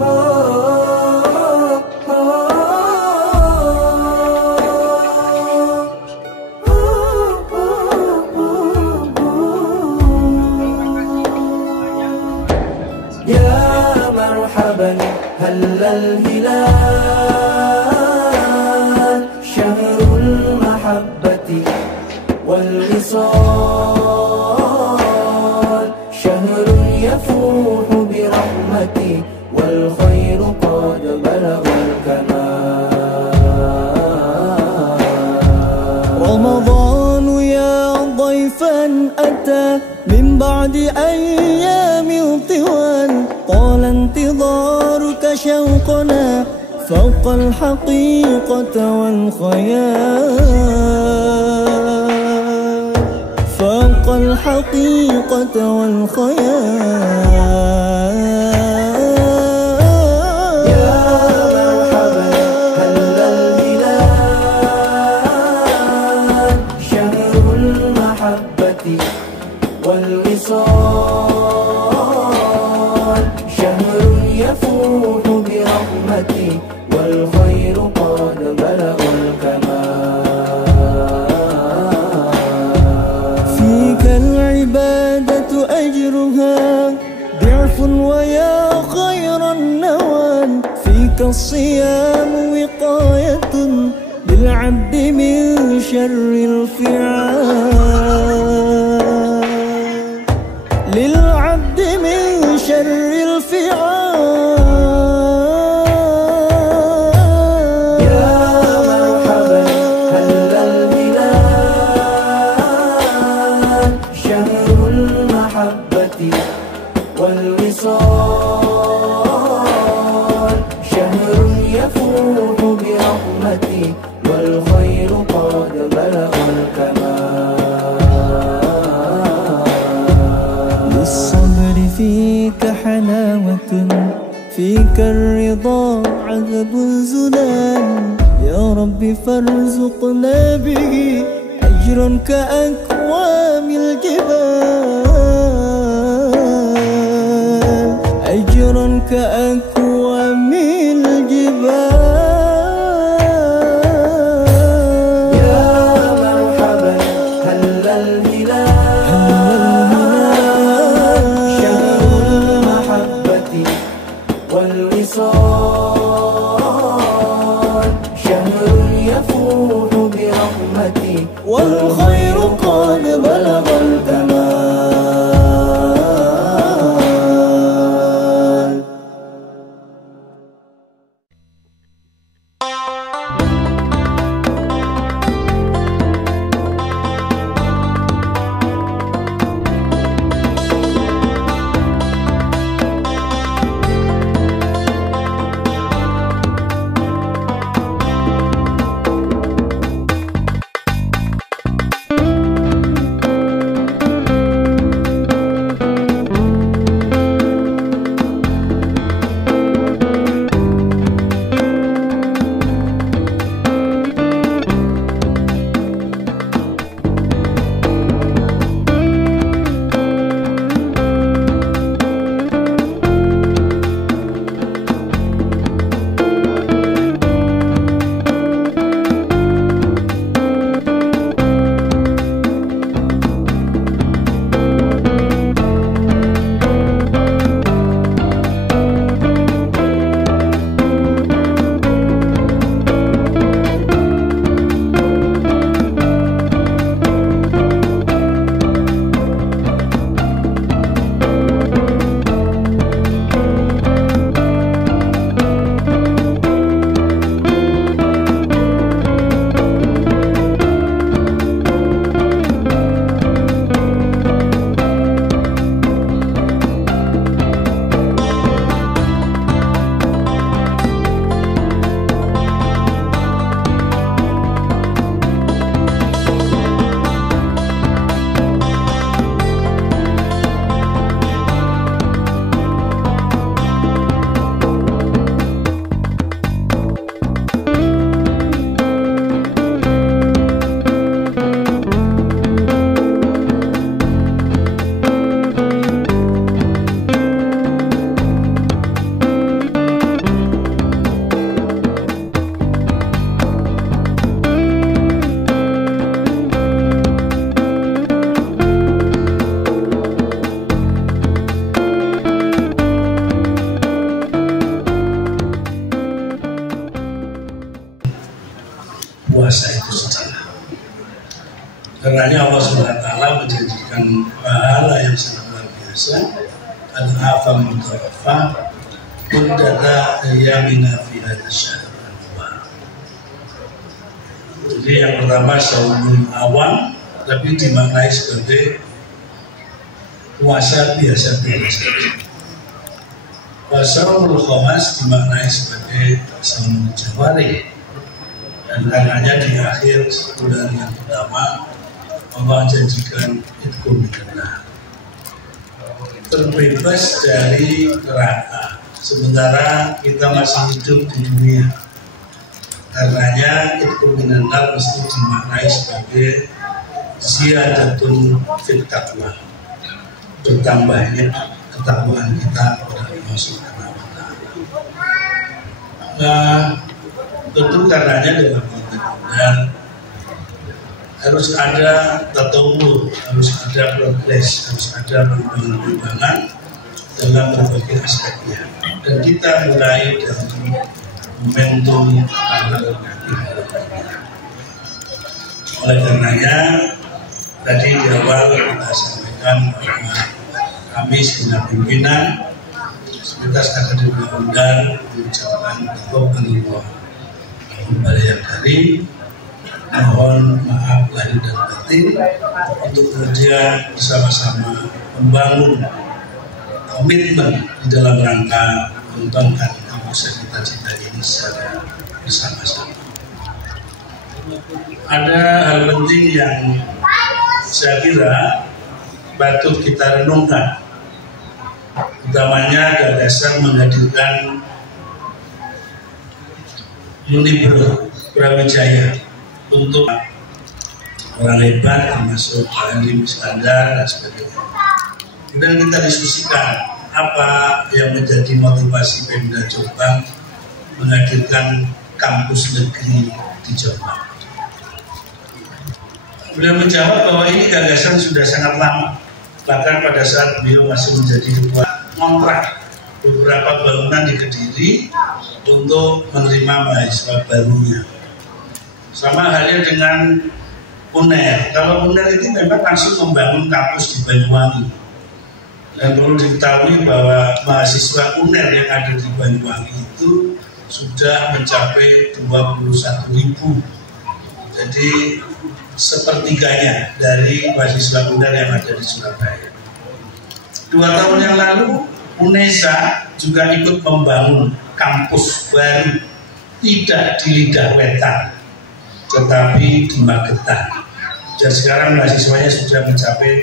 يا مرحبا هل الهلال شهر المحبة والوصال، شهر يفوح برحمتي والخير قد بلغ الكمال. رمضان يا ضيفا أتى من بعد أيام طوال، طال انتظارك شوقنا فوق الحقيقة والخيال، فوق الحقيقة والخيال. يا مرحبا هل الهلال شهر المحبة والوصال، شهر يفوح برحمتي والخير قد بلغ الكمال. فيك العبادة أجرها ضعف ويا خير النوال، فيك الصيام وقاية للعبد من شر الفعال، للعبد من شر الفعال. يا مرحبا هل الهلال شهر المحبة والوصال، شهر يفوح برحمتي والخير قد بلغ الكمال. للصبر فيك حلاوة، فيك الرضا عذب الزلال، يا رب فارزقنا به أجرا كأكوام الجبال، أجرا كأكوام الجبال. يا مرحبا هل الهلال شهر المحبة والوصال، شهر يفوح برحمتي والخير قد بلغ الكمال. Karenanya Allah SWT menjanjikan pahala yang sangat luar biasa. Al-afam mutawafah muddata ayyamina fi hadha syahr. Jadi yang pertama saumul awam, tapi dimaknai sebagai puasa biasa-biasa. Saumul khamas dimaknai sebagai saumul jawari. Dan karenanya di akhir bulan yang pertama Allah janjikan itqul minan, terbebas dari neraka sementara kita masih hidup di dunia. Karenanya itqul minan mesti dimaknai sebagai ziyadatun fit taqwa, bertambahnya ketakwaan kita kepada Allah Subhanahu wa taala. Nah, tentu karenanya dalam konteks harus ada tatawur, harus ada progres, harus ada perkembangan dalam berbagai aspeknya. Dan kita mulai dari momentum tanggal nanti. Oleh karenanya tadi di awal kita sampaikan bahwa kami segenap pimpinan Sekuritas Akademi Undang mengucapkan taqabbalallah kembali yang dari mohon maaf lahir dan batin untuk kemudian bersama-sama membangun komitmen di dalam rangka mengembangkan kampus yang kita cintai ini secara bersama-sama. Ada hal penting yang saya kira patut kita renungkan, utamanya gagasan menghadirkan Unibro Brawijaya untuk orang hebat termasuk Pak Andi Iskandar dan sebagainya. Kemudian kita diskusikan apa yang menjadi motivasi Pemda Jombang menghadirkan kampus negeri di Jombang. Beliau menjawab bahwa ini gagasan sudah sangat lama, bahkan pada saat beliau masih menjadi ketua ngontrak beberapa bangunan di Kediri untuk menerima mahasiswa barunya. Sama halnya dengan UNER. Kalau UNER ini memang langsung membangun kampus di Banyuwangi. Dan perlu diketahui bahwa mahasiswa UNER yang ada di Banyuwangi itu sudah mencapai 21.000. Jadi sepertiganya dari mahasiswa UNER yang ada di Surabaya. 2 tahun yang lalu UNESA juga ikut membangun kampus baru, tidak di Lidah Wetan tetapi di Magetan. Dan sekarang mahasiswanya sudah mencapai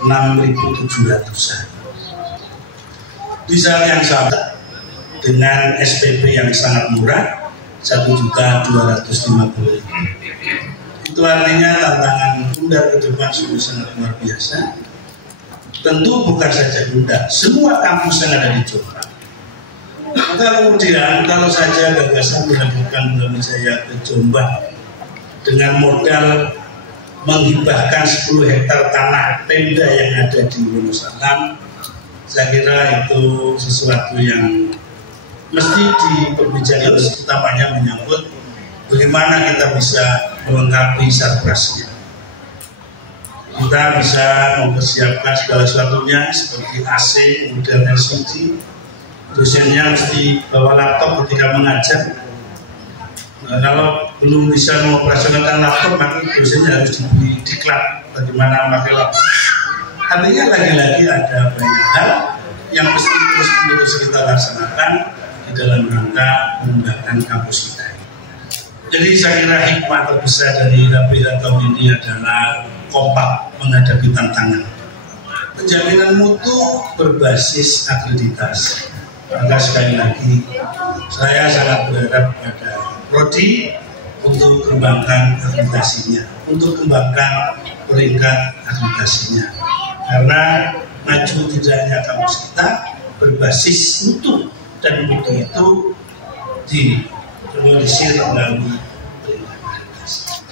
6.700-an. Di saat yang sama dengan SPP yang sangat murah 1.250.000. Itu artinya tantangan Bunda ke depan sungguh sangat luar biasa. Tentu bukan saja Bunda, semua kampus yang ada di Jombang. Maka kemudian kalau saja gagasan menghadirkan Brawijaya ke Jombang dengan modal menghibahkan 10 hektar tanah Pemda yang ada di Wonosalam, saya kira itu sesuatu yang mesti diperbicaraan, utamanya menyangkut bagaimana kita bisa melengkapi sarprasnya. Kita bisa mempersiapkan segala sesuatunya seperti AC, kemudian LCD. Dosennya mesti bawa laptop ketika mengajar. Nah, kalau belum bisa mengoperasionalkan laptop, maka dosennya harus diberi diklat bagaimana memakai laptop. Artinya lagi-lagi ada banyak hal yang mesti terus kita laksanakan di dalam rangka mengembangkan kampus kita. Jadi saya kira hikmah terbesar dari HPH tahun ini adalah kompak menghadapi tantangan. Penjaminan mutu berbasis akreditasi. Maka sekali lagi saya sangat berharap pada Prodi untuk kembangkan akreditasinya, untuk kembangkan peringkat akreditasinya. Karena maju tidaknya kampus kita berbasis mutu, dan mutu itu diproduksi melalui peringkat akreditasi.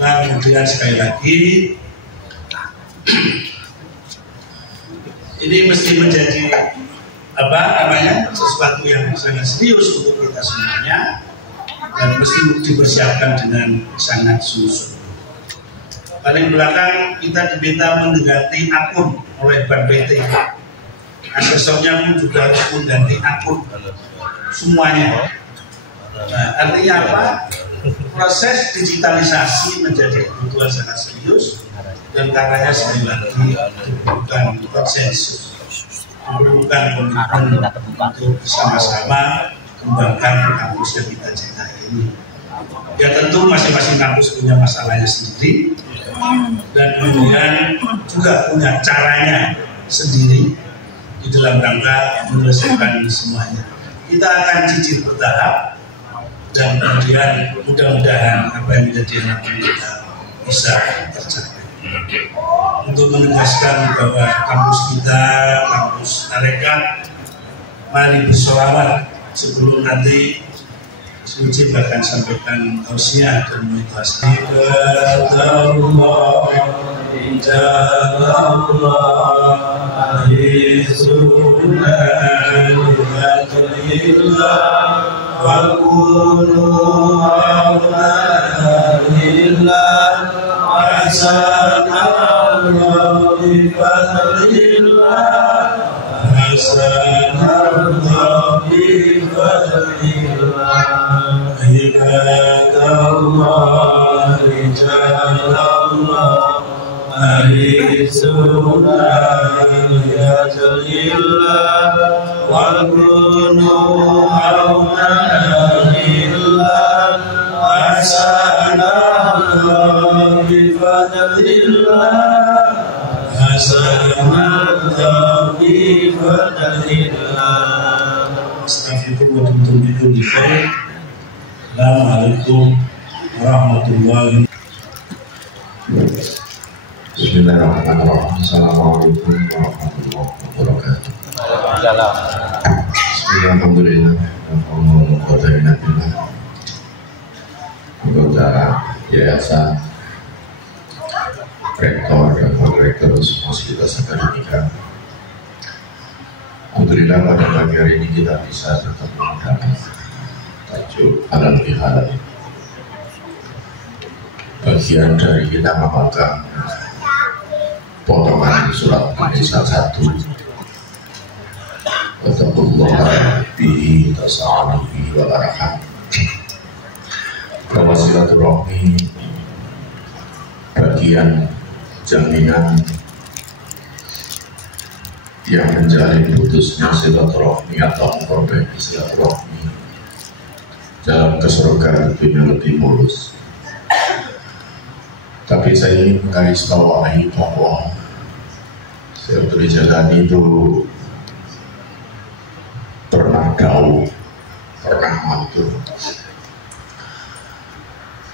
Nah, kemudian sekali lagi ini mesti menjadi sesuatu yang sangat serius untuk kita semuanya dan mesti dipersiapkan dengan sangat sungguh-sungguh. Paling belakang kita diminta mengganti akun oleh Ban PT. Asesornya pun juga harus mengganti akun semuanya. Nah, artinya apa? Proses digitalisasi menjadi kebutuhan sangat serius dan karenanya sekali lagi bukan konsensus, bukan komitmen untuk bersama-sama kembangkan kampus yang kita cintai ini. Ya tentu masing-masing kampus punya masalahnya sendiri dan kemudian juga punya caranya sendiri di dalam rangka menyelesaikan semuanya. Kita akan cicil bertahap dan kemudian mudah-mudahan apa yang menjadi harapan kita bisa tercapai. Untuk menegaskan bahwa kampus kita, kampus Tarekat, mari bersolawat sebelum nanti Suci akan sampaikan tausiah dan meditasi. Assalamualaikum warahmatullahi wabarakatuh. Bismillahirrahmanirrahim. Assalamualaikum warahmatullahi wabarakatuh. Bismillahirrahmanirrahim. Anggota yayasan, rektor dan prorektor Fasilitas Akademika. Alhamdulillah pada pagi hari ini kita bisa bertemu dalam tajuk halal bihalal, bagian dari kita memegang potongan surat An-Nisa 1. Wattaqullaha bihi tasa'alu bihi wal arham. Bahwa silaturahmi bagian jaminan yang menjalin putusnya silaturahmi atau memperbaiki silaturahmi dalam kesurgaan dunia lebih mulus. Tapi saya ingin menggarisbawahi bahwa Syaikhul Jalani itu pernah dawuh, pernah matur,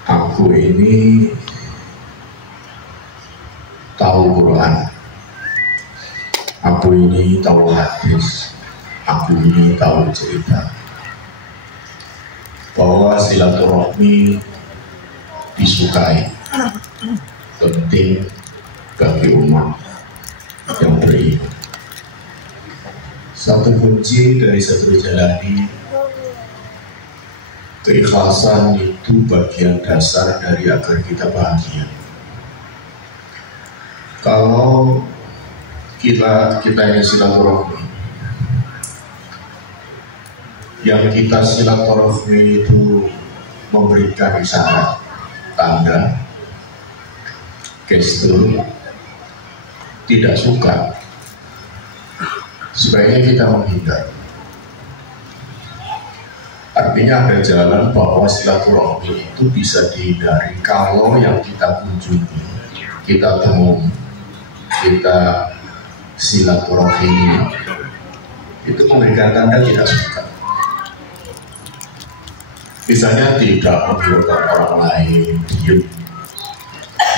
aku ini tahu Quran, aku ini tahu hadis, aku ini tahu cerita, bahwa silaturahmi disukai, penting bagi umat yang beriman. Satu kunci dari Syaikhul Jalani, keikhlasan itu bagian dasar dari agar kita bahagia. Kalau kita ini silaturahmi, yang kita silaturahmi itu memberikan isyarat, tanda, gestur, tidak suka, sebaiknya kita menghindar. Artinya ada jalan bahwa silaturahmi itu bisa dihindari kalau yang kita kunjungi, kita temui, kita silaturahmi itu memberikan tanda tidak suka. Misalnya tidak menghiraukan orang lain, diam,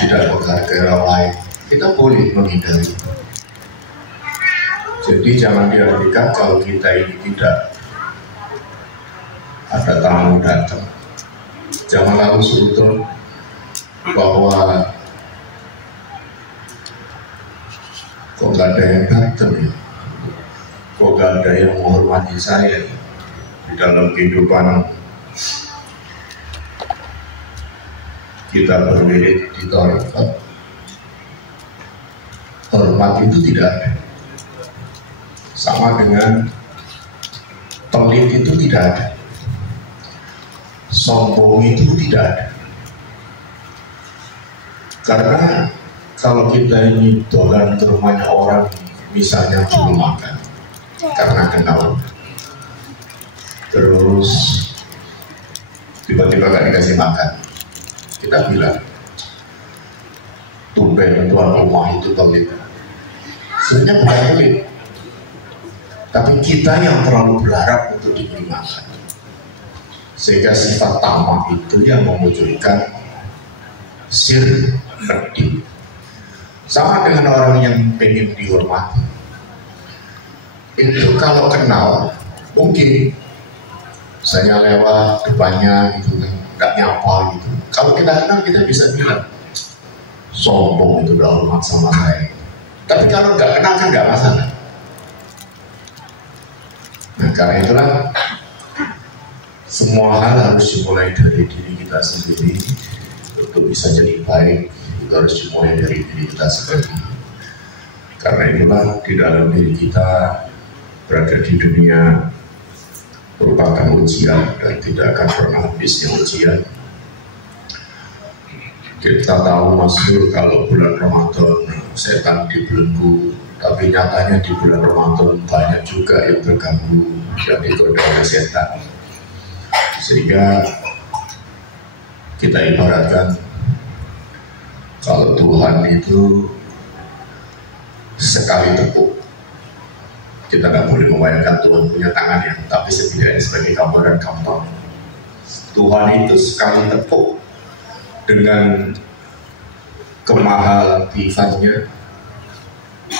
tidak menghargai orang lain, kita boleh menghindari. Jadi jangan diartikan kalau kita ini tidak ada tamu datang, jangan lalu sudut bahwa kok gak ada yang datang ya, kok gak ada yang menghormati saya ya. Di dalam kehidupan kita berwirid di tarekat, hormat itu tidak ada. Sama dengan pelit itu tidak ada. Sombong itu tidak ada. Karena kalau kita ini dolan ke rumahnya orang, misalnya belum makan karena kenal, terus tiba-tiba gak dikasih makan, kita bilang tumben tuan rumah itu pelit. Sebenarnya bukan pelit, tapi kita yang terlalu berharap untuk diberi makan, sehingga sifat tamak itu yang memunculkan sirdi. Sama dengan orang yang pengen dihormati, itu kalau kenal mungkin saya lewat depannya gitu kan, nggak nyapa gitu. Kalau kita kenal kita bisa bilang sombong itu udah hormat sama saya. Tapi kalau nggak kenal kan nggak masalah. Nah karena itulah semua hal harus dimulai dari diri kita sendiri. Untuk bisa jadi baik itu harus dimulai dari diri kita sendiri. Karena itulah di dalam diri kita berada di dunia merupakan ujian dan tidak akan pernah habisnya ujian. Kita tahu masuk kalau bulan Ramadan setan dibelenggu, tapi nyatanya di bulan Ramadan banyak juga yang terganggu dan digoda oleh setan. Sehingga kita ibaratkan kalau Tuhan itu sekali tepuk, kita nggak boleh membayangkan Tuhan punya tangan yang, tapi setidaknya sebagai gambaran gampang. Tuhan itu sekali tepuk dengan kemahalatifannya,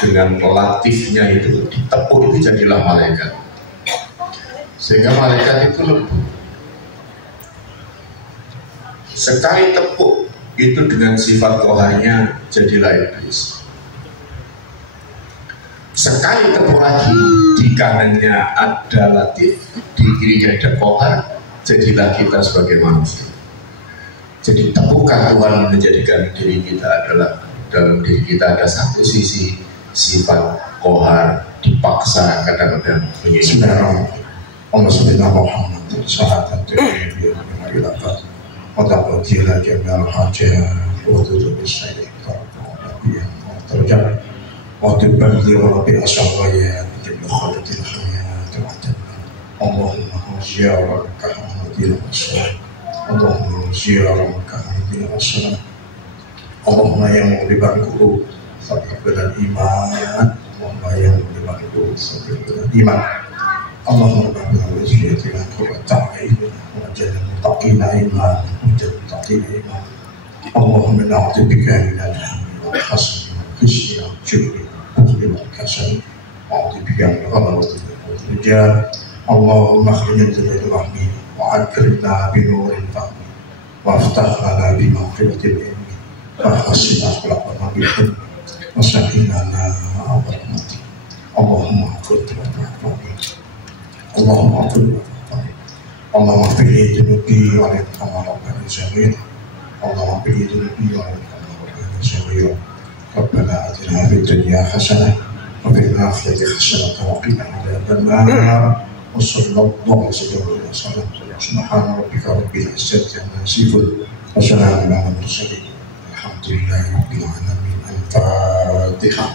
dengan latifnya itu ditepuk itu jadilah malaikat. Sehingga malaikat itu lembut. Sekali tepuk itu dengan sifat koharnya jadilah iblis. Sekali tepuk lagi di kanannya ada latif, di kirinya ada kohar, jadilah kita sebagai manusia. Jadi tepukan Tuhan menjadikan diri kita adalah dalam diri kita ada satu sisi sifat kohar dipaksa kadang-kadang menjadi Allah subhanahu wa ta'ala salatan tu'ayyidu bilakat wa jila jami'al hajjah wa tutubi sayyid wa terjab wa tubadli wa rabbi asawaya jibla khalatil khayat wa ta'ala Allahumma ziyaraka hadil aswad Allahumma ziyaraka hadil aswad Allahumma yang muliban qulub sabqal iman Allahumma yang muliban qulub sabqal iman Allahumma rabbana wa ziyyatina wa ta'ina wa jalla muttaqina iman wa jalla muttaqina iman Allahumma na'udzubika min al-hammi wal hasri wal khizyi wal jubni wal kasali wa na'udzubika min ghalabati wal rijal Allahumma akhrijna min rahmi wa akrimna bi nuril fahmi wa aftah lana bi maghfiratil ilmi wa hassin akhlaqana bil hilmi wa sakinna wa rahmati Allahumma aghfir lana Allahumma aghfir Allahumma aghfir li dhunubi wa li kamalan saghir Allahumma aghfir li dhunubi wa li kamalan saghir Rabbana atina fid dunya hasanah wa fil akhirati hasanah wa qina adzaban nar wa sallallahu alaihi wa sallam subhana rabbika rabbil izzati amma yasifun wa salamun alal mursalin alhamdulillahi rabbil alamin al-fatihah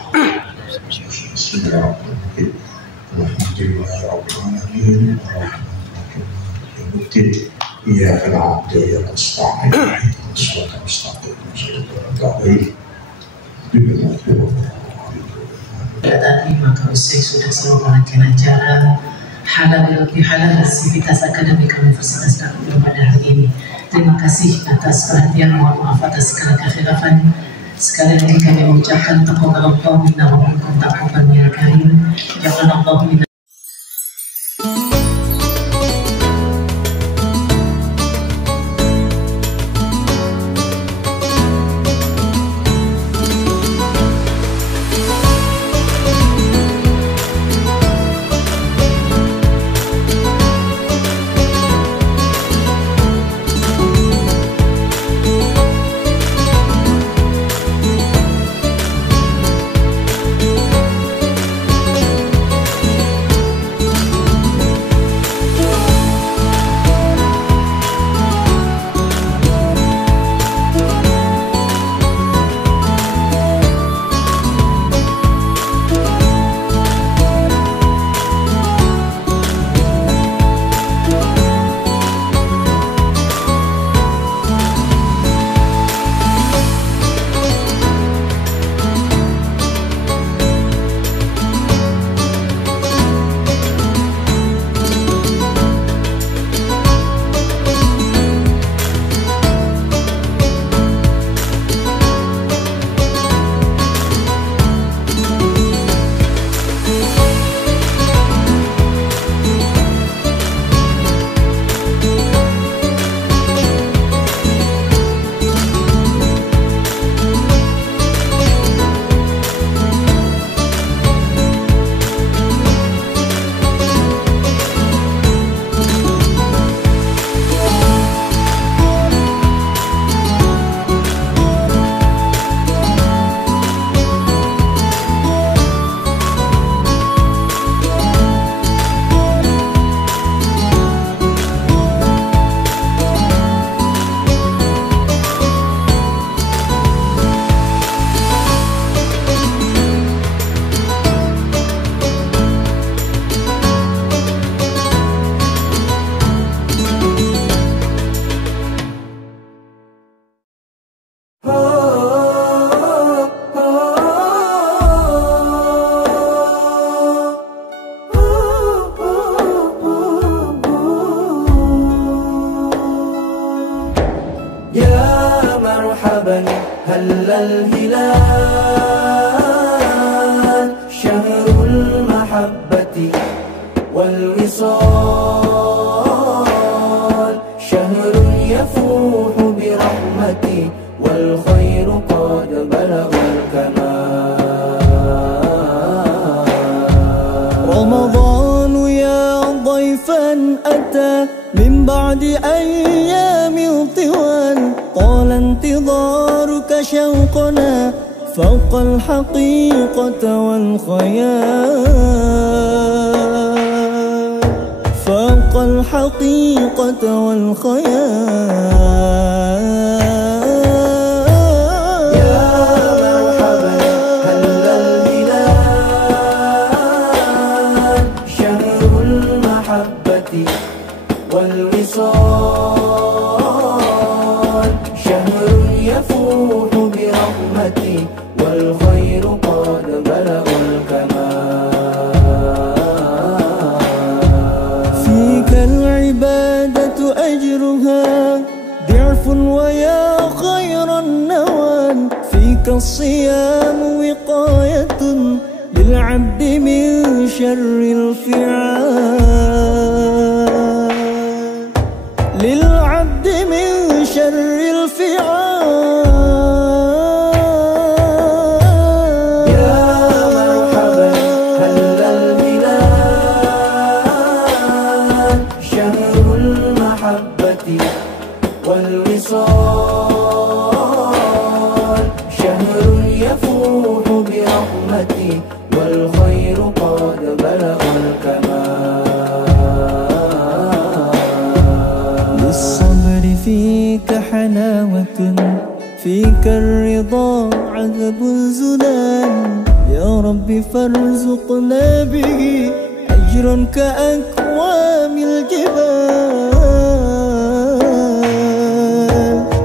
bismillahirrahmanirrahim Alhamdulillahi rabbil alamin ar-rahmanir-rahim iyyaka na'budu wa iyyaka nasta'in ihdinas siratal mustaqim tadi maka Ustaz sudah selalu mengatakan acara halal lebih halal aktivitas akademik Universitas Darul pada hari ini. Terima kasih atas perhatian, mohon maaf atas segala kekhilafan. Sekali lagi kami mengucapkan taqabbalallahu minna wa minkum taqabbalan ya karim. Ja'alallahu minna هل الهلال شهر المحبة والوصال شهر يفوح برحمتي والخير قد بلغ الكمال رمضان يا ضيفا أتى من بعد أيام طوال طال انتظارك شوقنا فوق الحقيقة والخيال فوق الحقيقة والخيال يا مرحبا هل الهلال شهر المحبة والوصال شهر يفوح برحمتي والخير قد بلغ الكمال فيك العبادة أجرها ضعف ويا خير النوال فيك الصيام وقاية للعبد من شر الفعال للعبد من شر الفعال يا مرحبا هل الهلال شهر المحبة والوصال شهر يفوح برحمتي والخير قد بلغ الكمال للصبر فيك حلاوة فيك الرضا عذب الزلال يا رب فارزقنا به أجرا كأكوام الجبال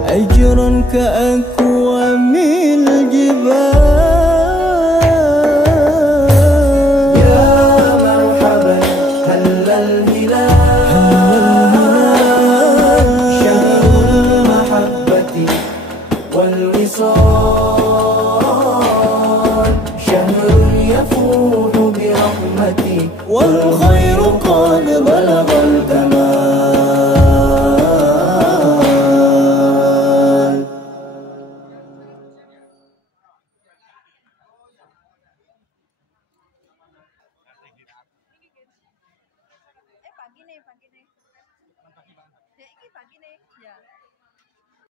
أجرا كأكوام الجبال يا مرحبا هل الهلال شهر المحبة والوصال شهر يفوح برحمتي والخير قد بلغ الكمال Pagi nih. Ya, ini pagi nih. Ya.